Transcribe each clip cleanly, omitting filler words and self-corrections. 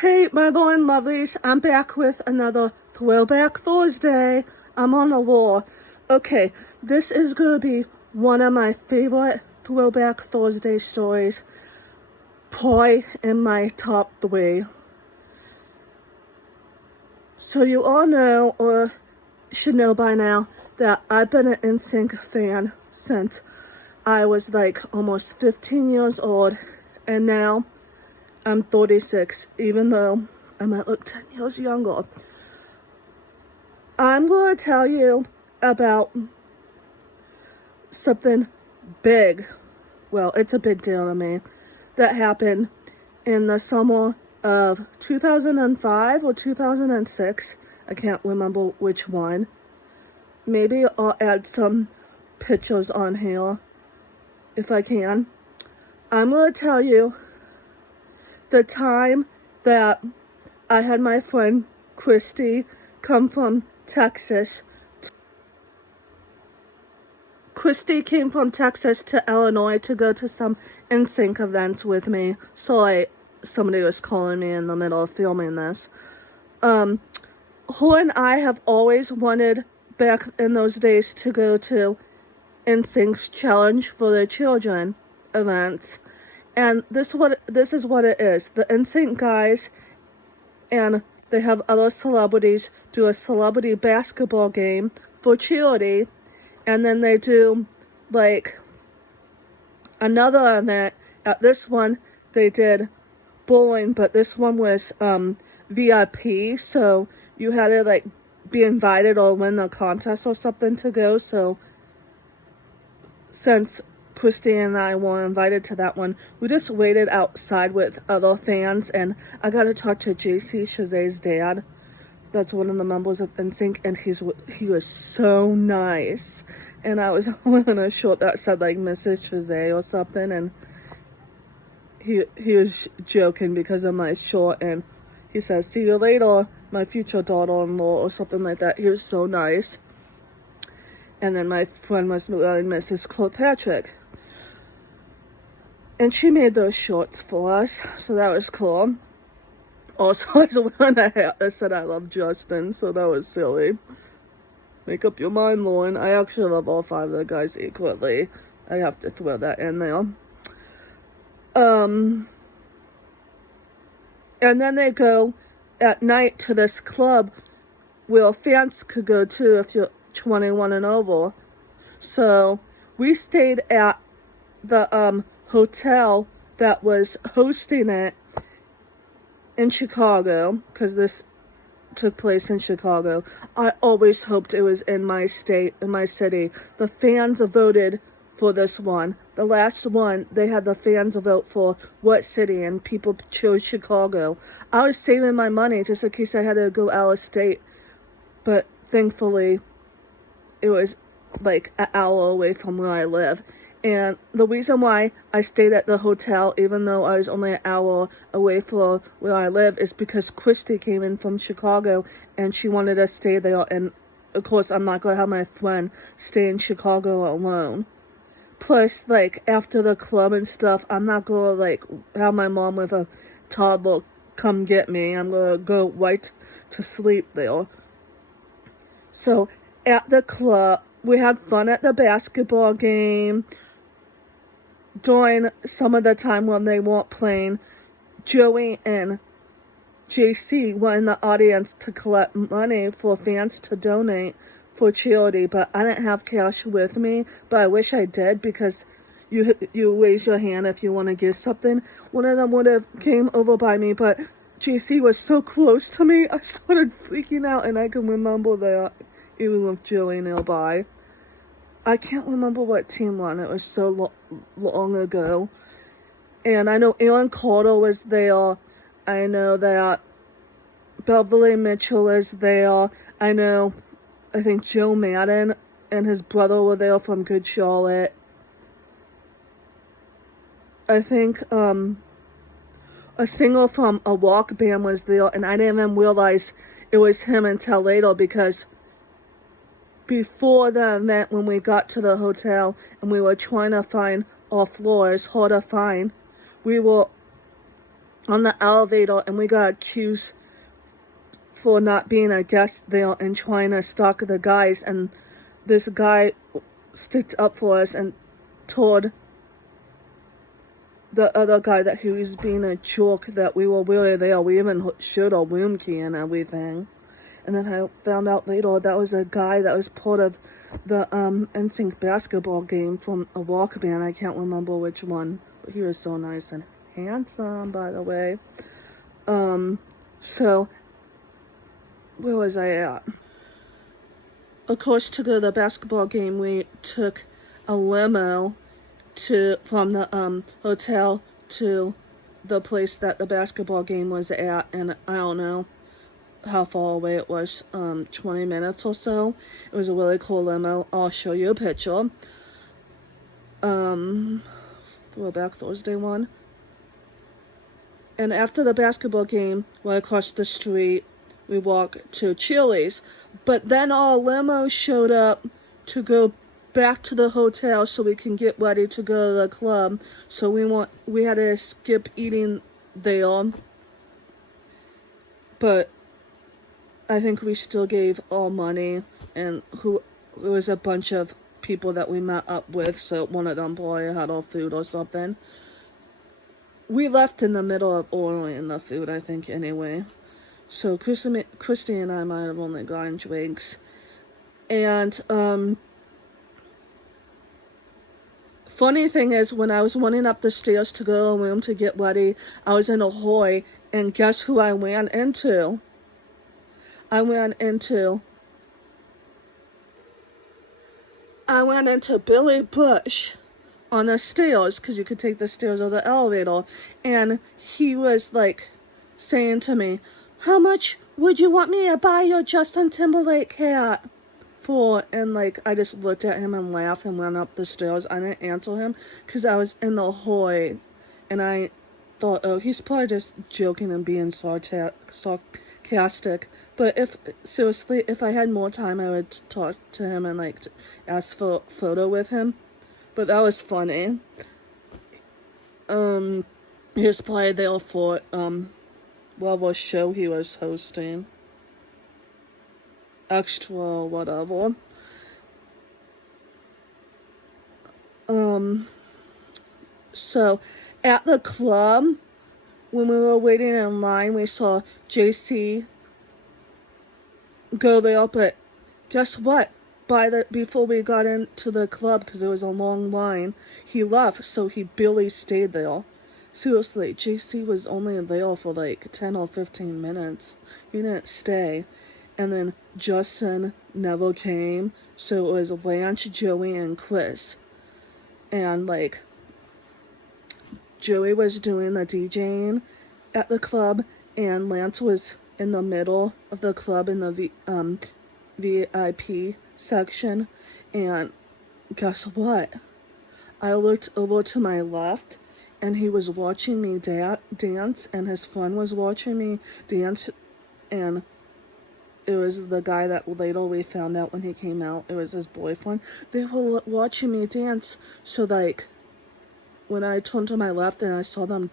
Hey, my Lauren lovelies, I'm back with another Throwback Thursday. I'm on a roll. Okay, this is going to be one of my favorite Throwback Thursday stories. Probably in my top 3. So you all know, or should know by now, that I've been an NSYNC fan since I was like almost 15 years old, and now I'm 36, even though I might look 10 years younger. I'm going to tell you about something big. Well, it's a big deal to me. That happened in the summer of 2005 or 2006. I can't remember which one. Maybe I'll add some pictures on here if I can. I'm going to tell you the time that I had my friend Christy come from Texas. Christy came from Texas to Illinois to go to some NSYNC events with me. Sorry, somebody was calling me in the middle of filming this. Her and I have always wanted, back in those days, to go to NSYNC's Challenge for the Children events. And this is what it is. The NSYNC guys, and they have other celebrities, do a celebrity basketball game for charity. And then they do, like, another event. At this one, they did bowling, but this one was VIP. So you had to, like, be invited or win the contest or something to go. So since Christy and I weren't invited to that one, we just waited outside with other fans. And I got to talk to JC Chazet's dad. That's one of the members of NSYNC, and he was so nice. And I was wearing a shirt that said like Mrs. Chazet or something, and he was joking because of my shirt, and he says, "See you later, my future daughter-in-law," or something like that. He was so nice. And then my friend was wearing Mrs. Kirkpatrick, and she made those shorts for us, so that was cool. Also, I was wearing a hat that said I love Justin, so that was silly. Make up your mind, Lauren. I actually love all 5 of the guys equally. I have to throw that in there. And then they go at night to this club where fans could go to if you're 21 and over. So we stayed at the hotel that was hosting it in Chicago, because this took place in Chicago. I always hoped it was in my state, in my city. The fans voted for this one. The last one, they had the fans vote for what city, and people chose Chicago. I was saving my money just in case I had to go out of state, but thankfully it was like an hour away from where I live. And the reason why I stayed at the hotel, even though I was only an hour away from where I live, is because Christy came in from Chicago and she wanted to stay there. And of course, I'm not going to have my friend stay in Chicago alone. Plus, like, after the club and stuff, I'm not going to, like, have my mom with a toddler come get me. I'm going to go right to sleep there. So, at the club, we had fun at the basketball game. During some of the time when they weren't playing, Joey and JC were in the audience to collect money for fans to donate for charity, but I didn't have cash with me, but I wish I did, because you raise your hand if you want to give something. One of them would have came over by me, but JC was so close to me, I started freaking out, and I can remember that even with Joey nearby. I can't remember what team won. It was so long ago. And I know Aaron Carter was there. I know that Beverly Mitchell was there. I think Joe Madden and his brother were there from Good Charlotte. I think a singer from a rock band was there, and I didn't even realize it was him until later, because before the event, when we got to the hotel and we were trying to find our floors, hard to find, we were on the elevator, and we got accused for not being a guest there and trying to stalk the guys, and this guy sticked up for us and told the other guy that he was being a jerk, that we were really there. We even showed our room key and everything. And then I found out later that was a guy that was part of the NSYNC basketball game from a rock band. I can't remember which one, but he was so nice and handsome, by the way. So where was I at? Of course, to go to the basketball game, we took a limo from the hotel to the place that the basketball game was at, and I don't know how far away it was, 20 minutes or so. It was a really cool limo. I'll show you a picture. Throwback Thursday one. And after the basketball game, right across the street, we walked to Chili's. But then our limo showed up to go back to the hotel so we can get ready to go to the club. So we had to skip eating there. But I think we still gave all money, and it was a bunch of people that we met up with, so one of them probably had our food or something. We left in the middle of ordering the food, I think, anyway. So Christy and I might have only gotten drinks. And funny thing is, when I was running up the stairs to go to a room to get ready, I was in a hurry, and guess who I ran into? I ran into Billy Bush on the stairs, because you could take the stairs or the elevator, and he was like saying to me, "How much would you want me to buy your Justin Timberlake hat for?" And like, I just looked at him and laughed and went up the stairs. I didn't answer him because I was in the hallway, and I thought, oh, he's probably just joking and being sarcastic. But if I had more time, I would talk to him and like ask for a photo with him. But that was funny. He was probably there for whatever show he was hosting, extra or whatever. So at the club, when we were waiting in line, we saw JC go there, but guess what? Before we got into the club, because there was a long line, he left, so he barely stayed there. Seriously, JC was only there for like 10 or 15 minutes. He didn't stay. And then Justin never came, so it was Lance, Joey, and Chris. And like, Joey was doing the DJing at the club, and Lance was in the middle of the club in the VIP section. And guess what? I looked over to my left, and he was watching me dance, and his friend was watching me dance, and it was the guy that later we found out when he came out, it was his boyfriend. They were watching me dance, so like, when I turned to my left and I saw them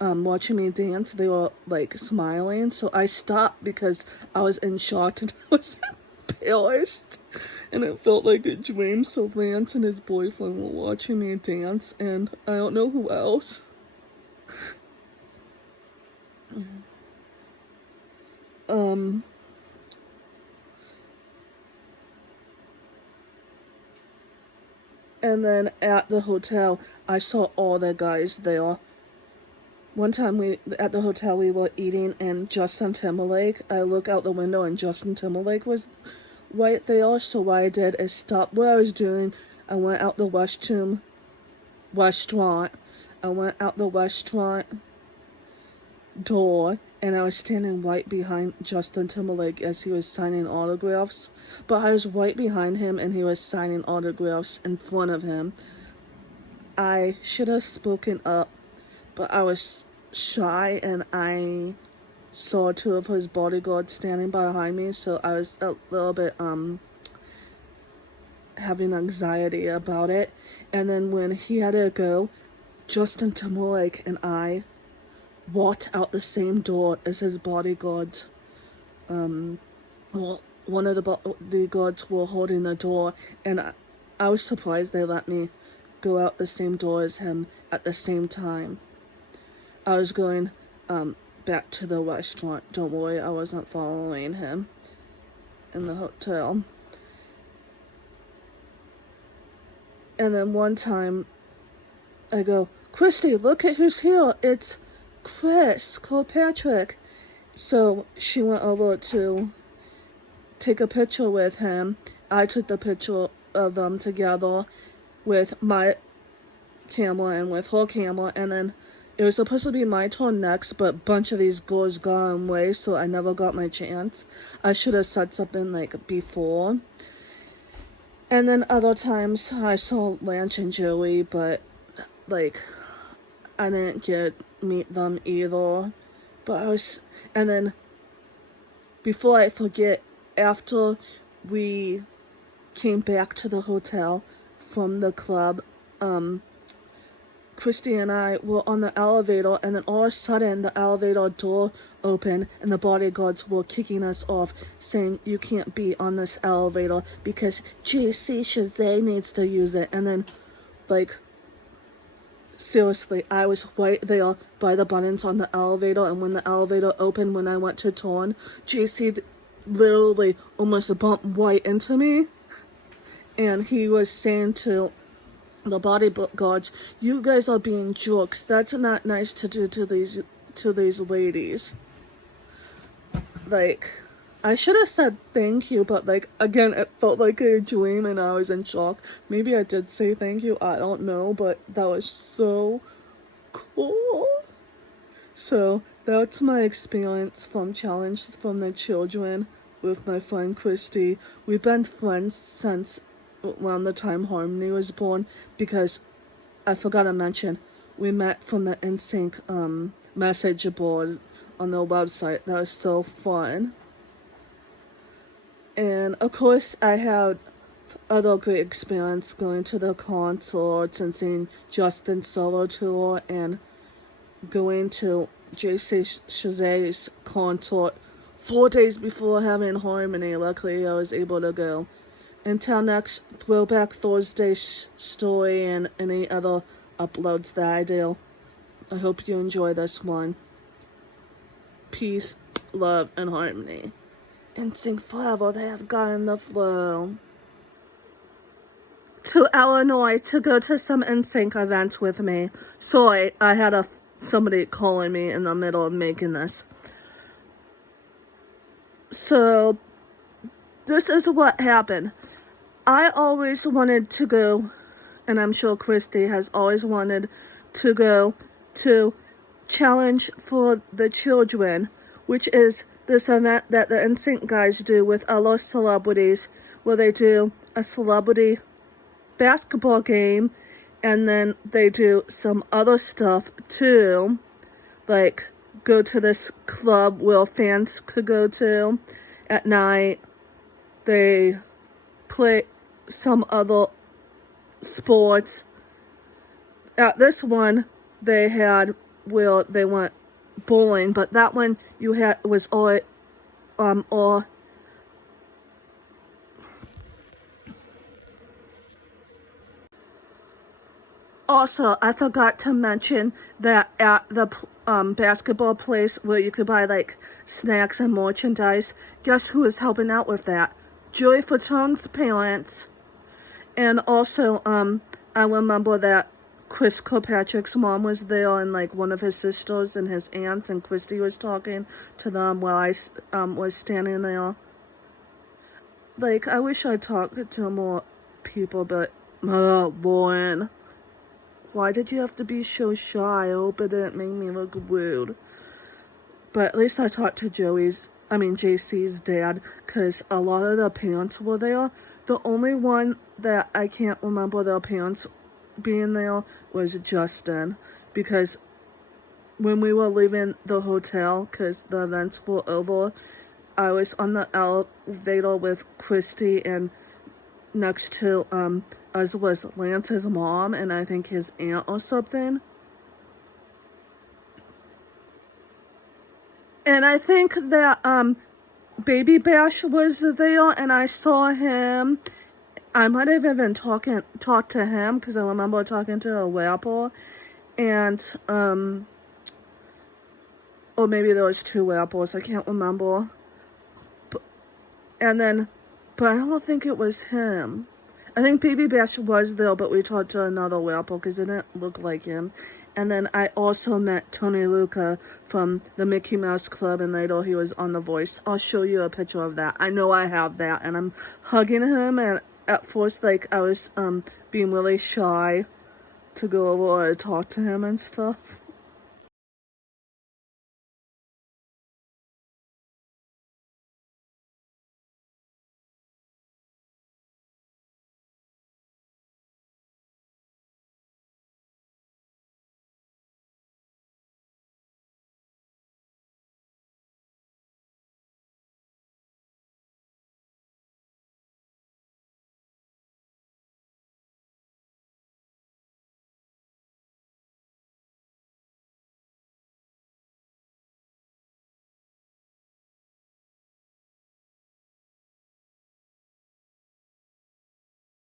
watching me dance, they were like smiling. So I stopped because I was in shock and I was embarrassed. And it felt like a dream. So Lance and his boyfriend were watching me dance, and I don't know who else. And then at the hotel, I saw all the guys there. One time at the hotel we were eating, and Justin Timberlake, I look out the window and Justin Timberlake was right there. So what I did is stop what I was doing. I went out the restaurant. I went out the restaurant door, and I was standing right behind Justin Timberlake as he was signing autographs. But I was right behind him, and he was signing autographs in front of him. I should have spoken up, but I was shy, and I saw two of his bodyguards standing behind me, so I was a little bit having anxiety about it. And then when he had to go, Justin Timberlake and I walked out the same door as his bodyguards. Well, one of the bodyguards were holding the door, and I was surprised they let me go out the same door as him at the same time. I was going back to the restaurant. Don't worry, I wasn't following him in the hotel. And then one time I go, Christy, look at who's here. It's Chris Kilpatrick. So she went over to take a picture with him. I took the picture of them together with my camera and with her camera, and then it was supposed to be my turn next, but a bunch of these girls got away, so I never got my chance. I should have said something like before. And then other times I saw Lance and Joey, but like I didn't get meet them either. But and then before I forget, after we came back to the hotel from the club, Christy and I were on the elevator, and then all of a sudden the elevator door opened and the bodyguards were kicking us off, saying you can't be on this elevator because JC Chazé needs to use it. And then, like, seriously, I was right there by the buttons on the elevator, and when the elevator opened, when I went to turn, JC literally almost bumped right into me, and he was saying to the bodyguards, you guys are being jerks. That's not nice to do to these ladies. Like, I should have said thank you, but like, again, it felt like a dream and I was in shock. Maybe I did say thank you, I don't know, but that was so cool. So that's my experience from Challenge from the Children with my friend Christy. We've been friends since around the time Harmony was born, because I forgot to mention, we met from the NSYNC message board on their website. That was so fun. And of course I had other great experience going to the concerts and seeing Justin's solo tour and going to JC Chazé's concert 4 days before having Harmony. Luckily I was able to go. Until next Throwback Thursday story and any other uploads that I do, I hope you enjoy this one. Peace, love, and harmony. NSYNC forever, they have gotten the flow. To Illinois to go to some NSYNC events with me. Sorry, I had somebody calling me in the middle of making this. So, this is what happened. I always wanted to go, and I'm sure Christy has always wanted to go to Challenge for the Children, which is this event that the NSYNC guys do with other celebrities, where they do a celebrity basketball game, and then they do some other stuff too, like go to this club where fans could go to at night. They play some other sports. At this one, they had where they went bowling, but that one was all also, I forgot to mention that at the basketball place where you could buy like snacks and merchandise, guess who is helping out with that? Joey Fatone's parents. And also, I remember that Chris Kilpatrick's mom was there, and like one of his sisters and his aunts, and Christy was talking to them while I was standing there. Like, I wish I talked to more people, but Lauren, why did you have to be so shy? I hope it didn't make me look rude. But at least I talked to JC's dad, because a lot of the parents were there. The only one that I can't remember their parents being there was Justin, because when we were leaving the hotel, because the events were over, I was on the elevator with Christy, and next to us was Lance's mom and I think his aunt or something. And I think that Baby Bash was there, and I saw him. I might have even talked to him because I remember talking to a rapper, and or maybe there was two rappers. I can't remember. And then, but I don't think it was him. I think Baby Bash was there, but we talked to another rapper because it didn't look like him. And then I also met Tony Luca from the Mickey Mouse Club, and later he was on The Voice. I'll show you a picture of that. I know I have that, and I'm hugging him. And at first, like, I was being really shy to go over and talk to him and stuff.